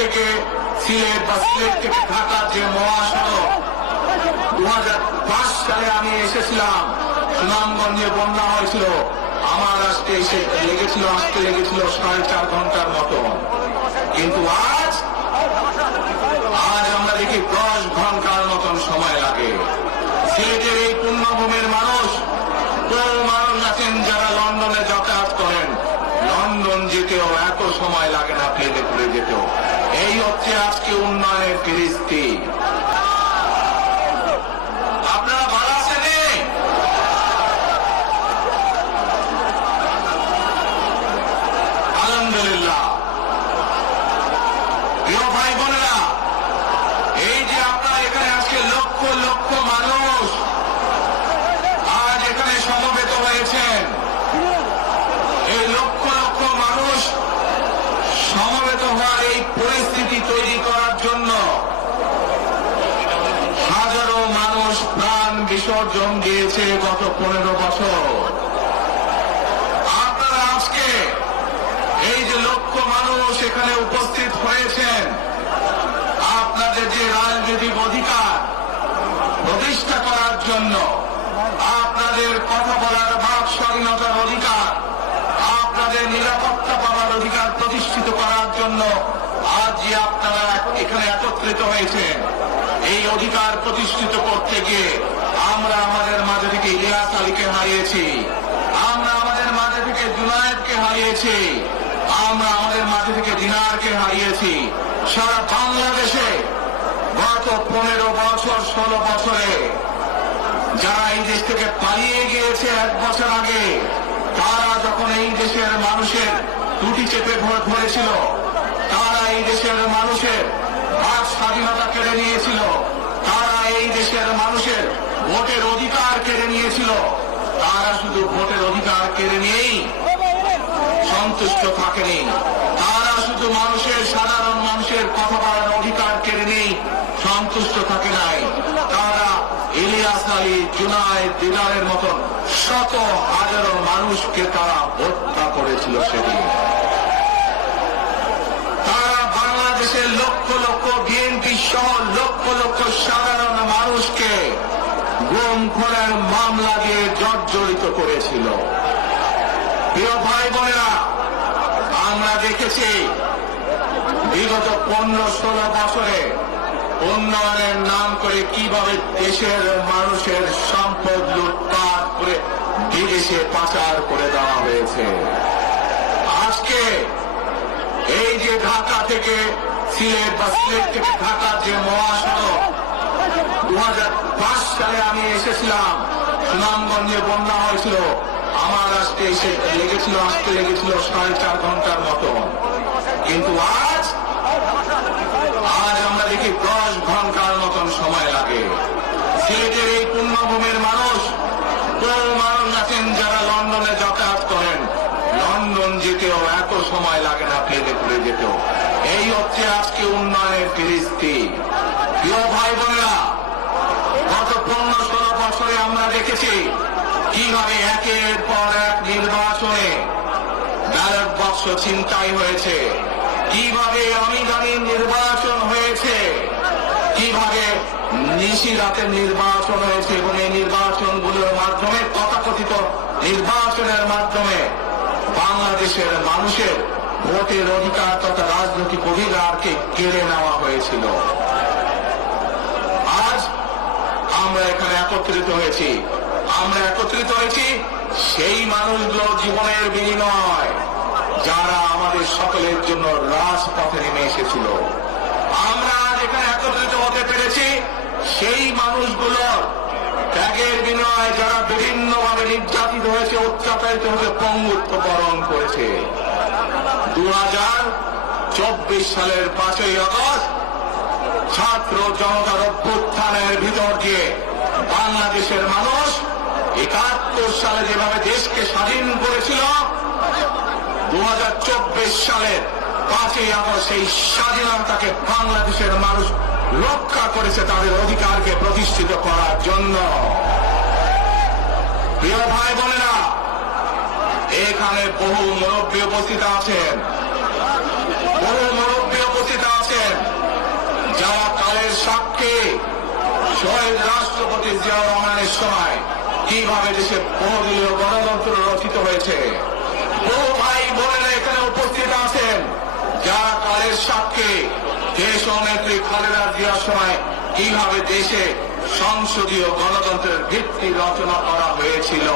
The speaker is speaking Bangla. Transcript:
থেকে সিলেট বা সিলেট থেকে ঢাকা যে মহাসড়ক 2005 সালে আমি এসেছিলাম, সুনামগঞ্জে বন্যা হয়েছিল, আমার আসতে আসতে লেগেছিল 4.5 ঘন্টার মতো। কিন্তু আজ আমরা দেখি 10 ঘন্টার মতন সময় লাগে। সিলেটের এই পুণ্যভূমির মানুষ, বহু মানুষ আছেন যারা লন্ডনে যাতায়াত করেন, লন্ডন যেতেও এত সময় লাগে না প্লেনে করে যেতেও। এই হচ্ছে আজকে উন্নয়নের ফিরিস্তি। আপনারা ভালো আছেন? আলহামদুলিল্লাহ। প্রিয় ভাই বোনেরা, এই যে আপনারা এখানে আজকে লক্ষ লক্ষ মানুষ আজ এখানে সমবেত হয়েছেন, এই লক্ষ লক্ষ মানুষ সমবেত হওয়ার এই পরিস্থিতি তৈরি করার জন্য হাজারো মানুষ প্রাণ বিসর্জন দিয়েছে গত 15 বছর। আপনারা আজকে এই যে লক্ষ মানুষ এখানে উপস্থিত হয়েছেন, আপনাদের যে রাজনৈতিক অধিকার প্রতিষ্ঠা করার জন্য, আপনাদের কথা বলার বাক স্বাধীনতার অধিকার, আপনাদের নিরাপত্তা পাওয়ার অধিকার প্রতিষ্ঠিত করার জন্য আজ যে আপনারা এখানে একত্রিত হয়েছেন, এই অধিকার প্রতিষ্ঠিত করতে গিয়ে আমরা আমাদের মাঝে থেকে ইলিয়াস আলীকে হারিয়েছি, আমরা আমাদের মাঝে থেকে জুনায়েদকে হারিয়েছি, আমরা আমাদের মাঝে থেকে দিনারকে হারিয়েছি। সারা বাংলাদেশে গত 15 বছর 16 বছরে যারা এই দেশ থেকে পালিয়ে গিয়েছে 1 বছর আগে, তারা যখন এই দেশের মানুষের টুটি চেপে ধরেছিল, তারা এই দেশের মানুষের বাক স্বাধীনতা কেড়ে নিয়েছিল, তারা এই দেশের মানুষের ভোটের অধিকার কেড়ে নিয়েছিল, তারা শুধু ভোটের অধিকার কেড়ে নিয়েই সন্তুষ্ট থাকেনি, তারা শুধু সাধারণ মানুষের কথা বলার অধিকার কেড়ে নিয়েই সন্তুষ্ট থাকে নাই, তারা ইলিয়াস আলী, জুনায়েদ, দিদারের মতন শত হাজারো মানুষকে তারা হত্যা করেছিল সেদিন। তারা বাংলাদেশের লক্ষ লক্ষ বিএনপি সহ লক্ষ লক্ষ সাধারণ মানুষকে গুম খুনের মামলা দিয়ে জর্জরিত করেছিল। প্রিয় ভাই বোনেরা, আমরা দেখেছি বিগত 15-16 বছরে উন্নয়নের নাম করে কিভাবে দেশের মানুষের সম্পদ লুটপাট করে বিদেশে পাচার করে দেওয়া হয়েছে। আজকে এই যে ঢাকা থেকে সিলেট বা সিলেট থেকে ঢাকা যে মহাসড়ক 2005 সালে আমি এসেছিলাম, সুনামগঞ্জে বন্যা হয়েছিল, আমার আসতে লেগেছিল 4.5 ঘন্টার মতো। কিন্তু আজ আমরা দেখি 10 ঘন্টার মতন সময় লাগে। সিলেটের এই পুণ্যভূমির মানুষ, বহু মানুষ আছেন যারা লন্ডনে যাতায়াত করেন, লন্ডন যেতেও এত সময় লাগে না প্লেনে করে যেতেও। এই হচ্ছে আজকে উন্নয়নের ফিরিস্তি। প্রিয় ভাই বোনেরা, গত 15-16 বছরে আমরা দেখেছি কিভাবে একের পর এক নির্বাচনে ব্যালট বাক্স ছিনতাই হয়েছে, কিভাবে অমিদানি নির্বাচন হয়েছে, কিভাবে নিশিরাতের নির্বাচন হয়েছে, এবং এই নির্বাচনগুলোর মাধ্যমে, তথাকথিত নির্বাচনের মাধ্যমে বাংলাদেশের মানুষের ভোটের অধিকার তথা রাজনৈতিক অধিকারকে কেড়ে নেওয়া হয়েছিল। আজ আমরা এখানে একত্রিত হয়েছি, সেই মানুষগুলোর জীবনের বিনিময় যারা আমাদের সকলের জন্য রাজপথে নেমে এসেছিল। আমরা আজ এখানে একত্রিত হতে পেরেছি সেই মানুষগুলোর ত্যাগের বিনিময়ে যারা বিভিন্নভাবে নির্যাতিত হয়েছে, অত্যাচারিত হয়েছে, পঙ্গুত্ব বরণ করেছে। 2024 সালের 5ই আগস্ট ছাত্র জনতার অভ্যুত্থানের ভিতর দিয়ে বাংলাদেশের মানুষ 71 সালে যেভাবে দেশকে স্বাধীন করেছিল, 2024 সালের 5ই আগস্ট সেই স্বাধীনতাকে বাংলাদেশের মানুষ রক্ষা করেছে তাদের অধিকারকে প্রতিষ্ঠিত করার জন্য। প্রিয় ভাই বোনেরা, এখানে বহু মুরব্বী উপস্থিত আছেন, সাক্ষী শহীদ রাষ্ট্রপতি জিয়াউর রহমানের সময় কিভাবে দেশে বহুদলীয় গণতন্ত্র রচিত হয়েছে। বহু ভাই বোনেরা এখানে উপস্থিত আছেন যারা কালের সাক্ষী দেশ নেত্রী খালেদা জিয়ার সময় কিভাবে দেশে সংসদীয় গণতন্ত্রের ভিত্তি রচনা করা হয়েছিল।